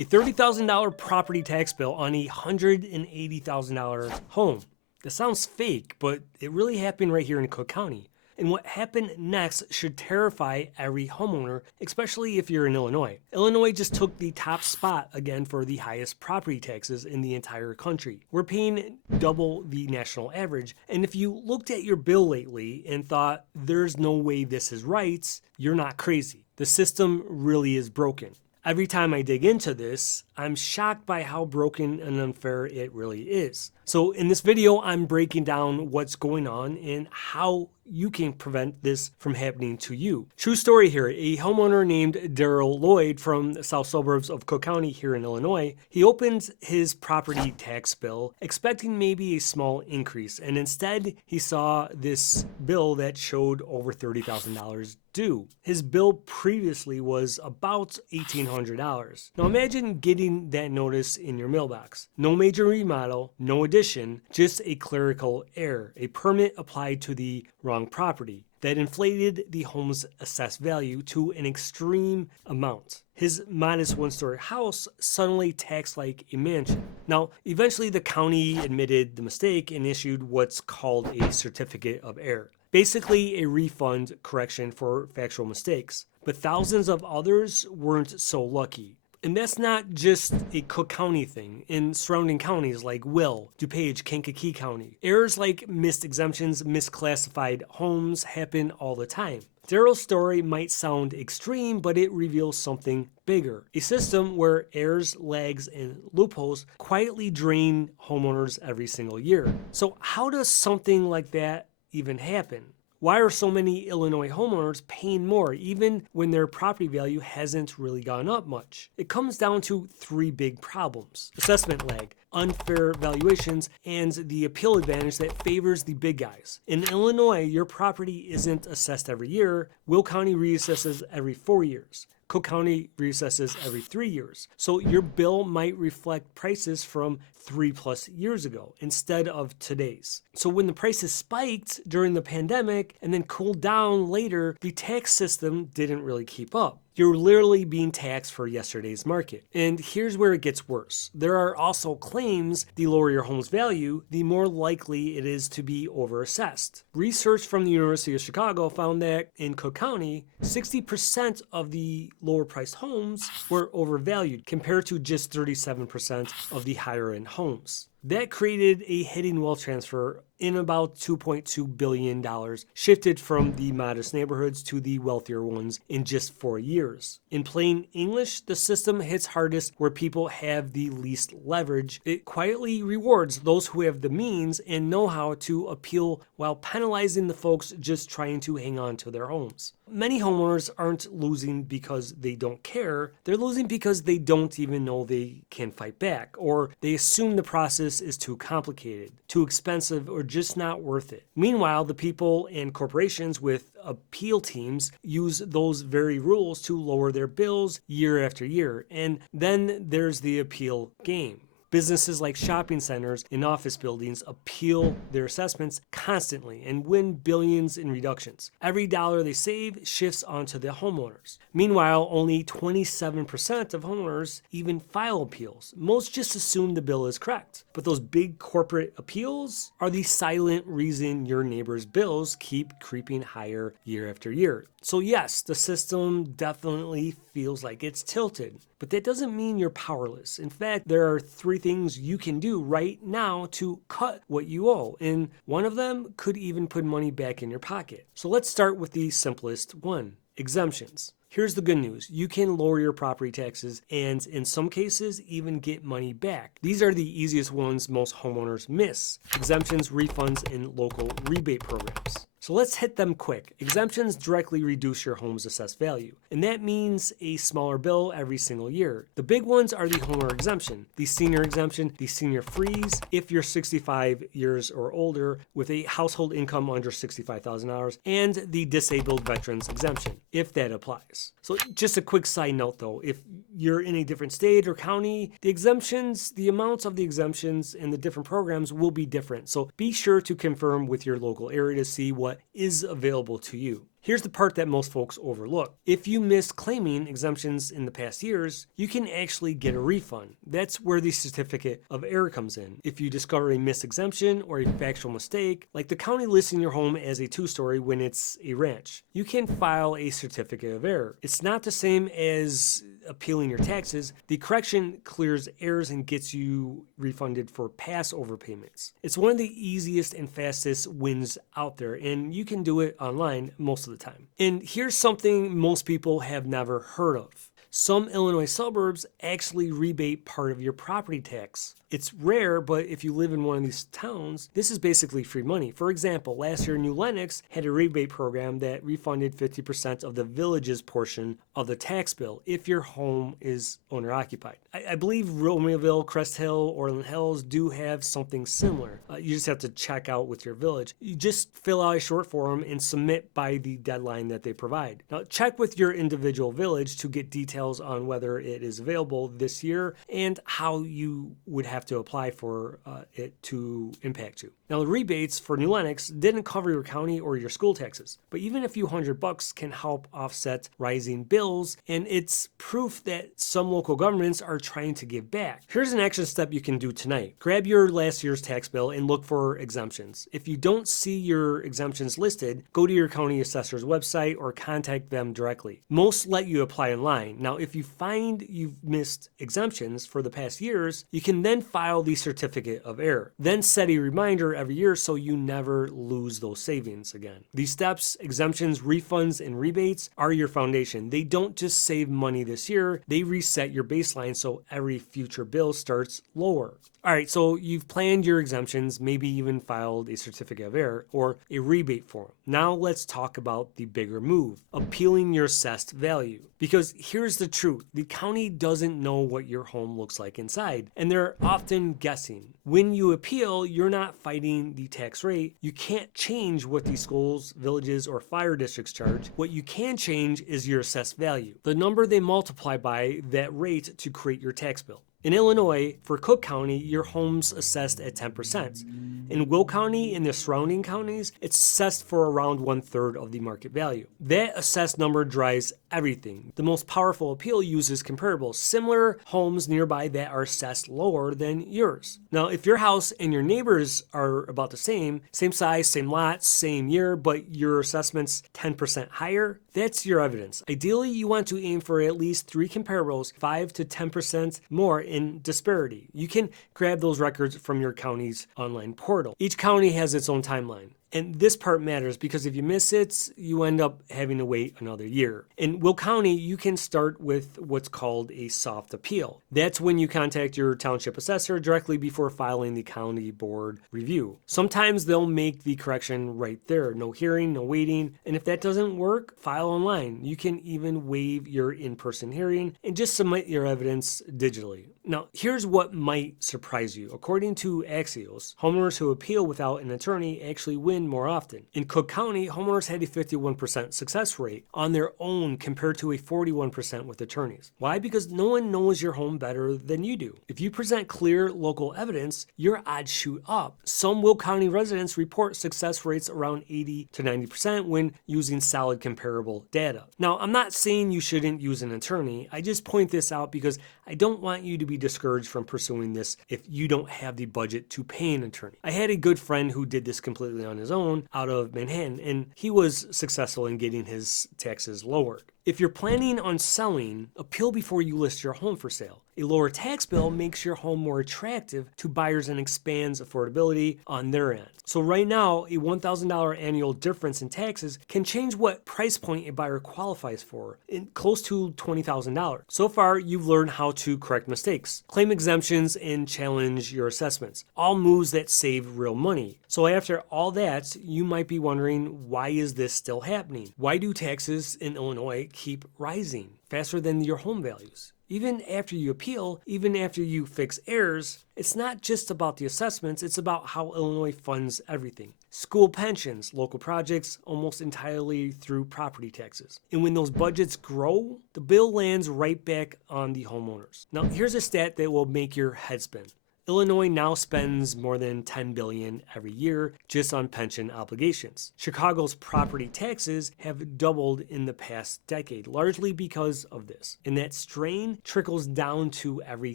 A $30,000 property tax bill on a $180,000 home. That sounds fake, but it really happened right here in Cook County. And what happened next should terrify every homeowner, especially if you're in Illinois. Illinois just took the top spot again for the highest property taxes in the entire country. We're paying double the national average. And if you looked at your bill lately and thought, there's no way this is right, you're not crazy. The system really is broken. Every time I dig into this, I'm shocked by how broken and unfair it really is. So in this video, I'm breaking down what's going on and how you can prevent this from happening to you. True story here. A homeowner named Daryl Lloyd from the south suburbs of Cook County here in Illinois, he opened his property tax bill expecting maybe a small increase, and instead he saw this bill that showed over $30,000 due. His bill previously was about $1,800. Now imagine getting that notice in your mailbox. No major remodel, no addition, just a clerical error, a permit applied to the wrong property that inflated the home's assessed value to an extreme amount. His modest one-story house suddenly taxed like a mansion. Now, eventually the county admitted the mistake and issued what's called a certificate of error. Basically a refund correction for factual mistakes. But thousands of others weren't so lucky. And that's not just a Cook County thing. In surrounding counties like Will, DuPage, Kankakee County, errors like missed exemptions, misclassified homes happen all the time. Daryl's story might sound extreme, but it reveals something bigger. A system where errors, lags, and loopholes quietly drain homeowners every single year. So how does something like that even happen? Why are so many Illinois homeowners paying more even when their property value hasn't really gone up much? It comes down to three big problems: assessment lag, unfair valuations, and the appeal advantage that favors the big guys. In Illinois, your property isn't assessed every year. Will County reassesses every 4 years. Cook County reassesses every 3 years. So your bill might reflect prices from 3+ years ago instead of today's. So when the prices spiked during the pandemic and then cooled down later, the tax system didn't really keep up. You're literally being taxed for yesterday's market. And here's where it gets worse. There are also claims the lower your home's value, the more likely it is to be overassessed. Research from the University of Chicago found that in Cook County, 60% of the lower priced homes were overvalued compared to just 37% of the higher end homes. That created a hidden wealth transfer in about $2.2 billion, shifted from the modest neighborhoods to the wealthier ones in just 4 years. In plain English, the system hits hardest where people have the least leverage. It quietly rewards those who have the means and know how to appeal while penalizing the folks just trying to hang on to their homes. Many homeowners aren't losing because they don't care. They're losing because they don't even know they can fight back, or they assume the process is too complicated, too expensive, or just not worth it. Meanwhile, the people and corporations with appeal teams use those very rules to lower their bills year after year. And then there's the appeal game. Businesses like shopping centers and office buildings appeal their assessments constantly and win billions in reductions. Every dollar they save shifts onto the homeowners. Meanwhile, only 27% of homeowners even file appeals. Most just assume the bill is correct. But those big corporate appeals are the silent reason your neighbor's bills keep creeping higher year after year. So yes, the system definitely feels like it's tilted, but that doesn't mean you're powerless. In fact, there are 3 things you can do right now to cut what you owe, and one of them could even put money back in your pocket. So let's start with the simplest one: exemptions. Here's the good news. You can lower your property taxes and in some cases even get money back. These are the easiest ones most homeowners miss: exemptions, refunds, and local rebate programs. So let's hit them quick. Exemptions directly reduce your home's assessed value, and that means a smaller bill every single year. The big ones are the homeowner exemption, the senior exemption, the senior freeze if you're 65 years or older with a household income under $65,000, and the disabled veterans exemption if that applies. So just a quick side note though, if you're in a different state or county, the exemptions, the amounts of the exemptions and the different programs will be different. So be sure to confirm with your local area to see what is available to you. Here's the part that most folks overlook. If you missed claiming exemptions in the past years, you can actually get a refund. That's where the certificate of error comes in. If you discover a missed exemption or a factual mistake, like the county listing your home as a two-story when it's a ranch, you can file a certificate of error. It's not the same as appealing your taxes. The correction clears errors and gets you refunded for past overpayments. It's one of the easiest and fastest wins out there, and you can do it online most of the time. And here's something most people have never heard of. Some Illinois suburbs actually rebate part of your property tax. It's rare, but if you live in one of these towns, this is basically free money. For example, last year New Lenox had a rebate program that refunded 50% of the village's portion of the tax bill if your home is owner-occupied. I believe Romeoville, Crest Hill, Orland Hills do have something similar. You just have to check out with your village. You just fill out a short form and submit by the deadline that they provide. Now, check with your individual village to get details on whether it is available this year and how you would have to apply for it to impact you. Now, the rebates for New Lenox didn't cover your county or your school taxes, but even a few $100 can help offset rising bills, and it's proof that some local governments are trying to give back. Here's an action step you can do tonight. Grab your last year's tax bill and look for exemptions. If you don't see your exemptions listed, go to your county assessor's website or contact them directly. Most let you apply online. Now, if you find you've missed exemptions for the past years, you can then file the certificate of error. Then set a reminder every year so you never lose those savings again. These steps, exemptions, refunds, and rebates are your foundation. They don't just save money this year, they reset your baseline so every future bill starts lower. All right, so you've planned your exemptions, maybe even filed a certificate of error or a rebate form. Now let's talk about the bigger move, appealing your assessed value. Because here's the truth, the county doesn't know what your home looks like inside, and they're often guessing. When you appeal, you're not fighting the tax rate. You can't change what these schools, villages, or fire districts charge. What you can change is your assessed value, the number they multiply by that rate to create your tax bill. In Illinois, for Cook County, your home's assessed at 10%. In Will County and the surrounding counties, it's assessed for around 1/3 of the market value. That assessed number drives everything. The most powerful appeal uses comparables, similar homes nearby that are assessed lower than yours. Now, if your house and your neighbors are about the same size, same lot, same year, but your assessment's 10% higher, that's your evidence. Ideally, you want to aim for at least 3 comparables, 5 to 10% more in disparity. You can grab those records from your county's online portal. Each county has its own timeline. And this part matters because if you miss it, you end up having to wait another year. In Will County, you can start with what's called a soft appeal. That's when you contact your township assessor directly before filing the county board review. Sometimes they'll make the correction right there. No hearing, no waiting. And if that doesn't work, file online. You can even waive your in-person hearing and just submit your evidence digitally. Now, here's what might surprise you. According to Axios, homeowners who appeal without an attorney actually win more often. In Cook County, homeowners had a 51% success rate on their own compared to a 41% with attorneys. Why? Because no one knows your home better than you do. If you present clear local evidence, your odds shoot up. Some Will County residents report success rates around 80 to 90% when using solid comparable data. Now, I'm not saying you shouldn't use an attorney. I just point this out because I don't want you to be discouraged from pursuing this if you don't have the budget to pay an attorney. I had a good friend who did this completely on his own out of Manhattan, and he was successful in getting his taxes lowered. If you're planning on selling, appeal before you list your home for sale. A lower tax bill makes your home more attractive to buyers and expands affordability on their end. So right now, a $1,000 annual difference in taxes can change what price point a buyer qualifies for, in close to $20,000. So far, you've learned how to correct mistakes, claim exemptions, and challenge your assessments. All moves that save real money. So after all that, you might be wondering, why is this still happening? Why do taxes in Illinois keep rising faster than your home values? Even after you appeal, even after you fix errors, it's not just about the assessments, it's about how Illinois funds everything. School pensions, local projects, almost entirely through property taxes. And when those budgets grow, the bill lands right back on the homeowners. Now, here's a stat that will make your head spin. Illinois now spends more than $10 billion every year just on pension obligations. Chicago's property taxes have doubled in the past decade, largely because of this. And that strain trickles down to every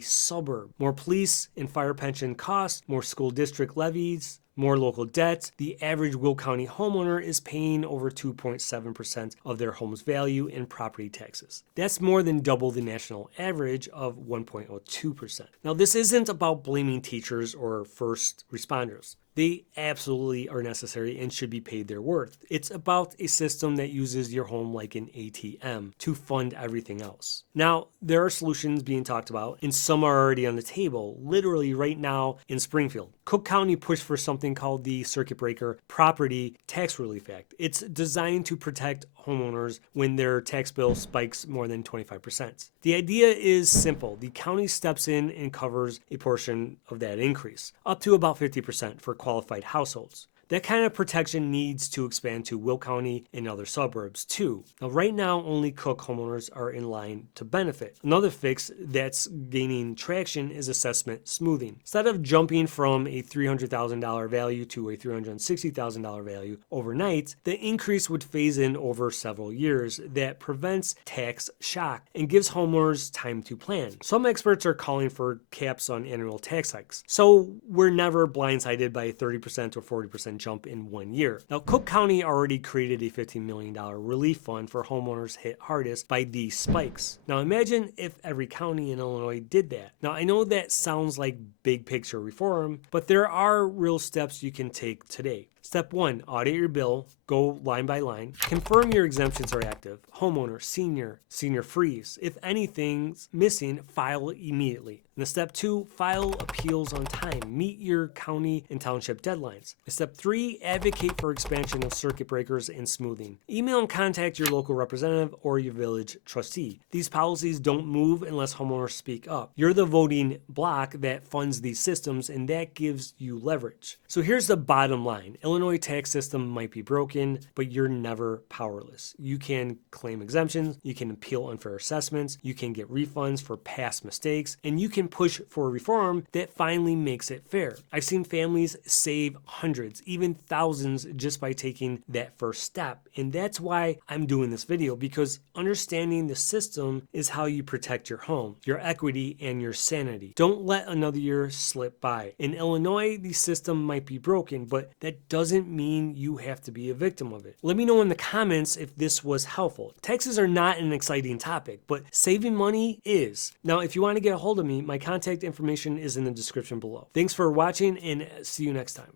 suburb. More police and fire pension costs, more school district levies, more local debt. The average Will County homeowner is paying over 2.7% of their home's value in property taxes. That's more than double the national average of 1.02%. Now, this isn't about blaming teachers or first responders. They absolutely are necessary and should be paid their worth. It's about a system that uses your home like an ATM to fund everything else. Now, there are solutions being talked about, and some are already on the table, literally right now in Springfield. Cook County pushed for something called the Circuit Breaker Property Tax Relief Act. It's designed to protect homeowners when their tax bill spikes more than 25%. The idea is simple. The county steps in and covers a portion of that increase, up to about 50% for qualified households. That kind of protection needs to expand to Will County and other suburbs too. Now, right now, only Cook homeowners are in line to benefit. Another fix that's gaining traction is assessment smoothing. Instead of jumping from a $300,000 value to a $360,000 value overnight, the increase would phase in over several years. That prevents tax shock and gives homeowners time to plan. Some experts are calling for caps on annual tax hikes, so we're never blindsided by a 30% or 40% jump in 1 year. Now, Cook County already created a $15 million relief fund for homeowners hit hardest by these spikes. Now, imagine if every county in Illinois did that. Now, I know that sounds like big picture reform, but there are real steps you can take today. Step 1, audit your bill, go line by line. Confirm your exemptions are active. Homeowner, senior freeze. If anything's missing, file immediately. And step 2, file appeals on time. Meet your county and township deadlines. Step 3, advocate for expansion of circuit breakers and smoothing. Email and contact your local representative or your village trustee. These policies don't move unless homeowners speak up. You're the voting bloc that funds these systems, and that gives you leverage. So here's the bottom line. Illinois tax system might be broken, but you're never powerless. You can claim exemptions, you can appeal unfair assessments, you can get refunds for past mistakes, and you can push for reform that finally makes it fair. I've seen families save hundreds, even thousands just by taking that first step. And that's why I'm doing this video, because understanding the system is how you protect your home, your equity, and your sanity. Don't let another year slip by. In Illinois, the system might be broken, but that doesn't mean you have to be a victim of it. Let me know in the comments if this was helpful. Taxes are not an exciting topic, but saving money is. Now, if you want to get a hold of me, my contact information is in the description below. Thanks for watching, and see you next time.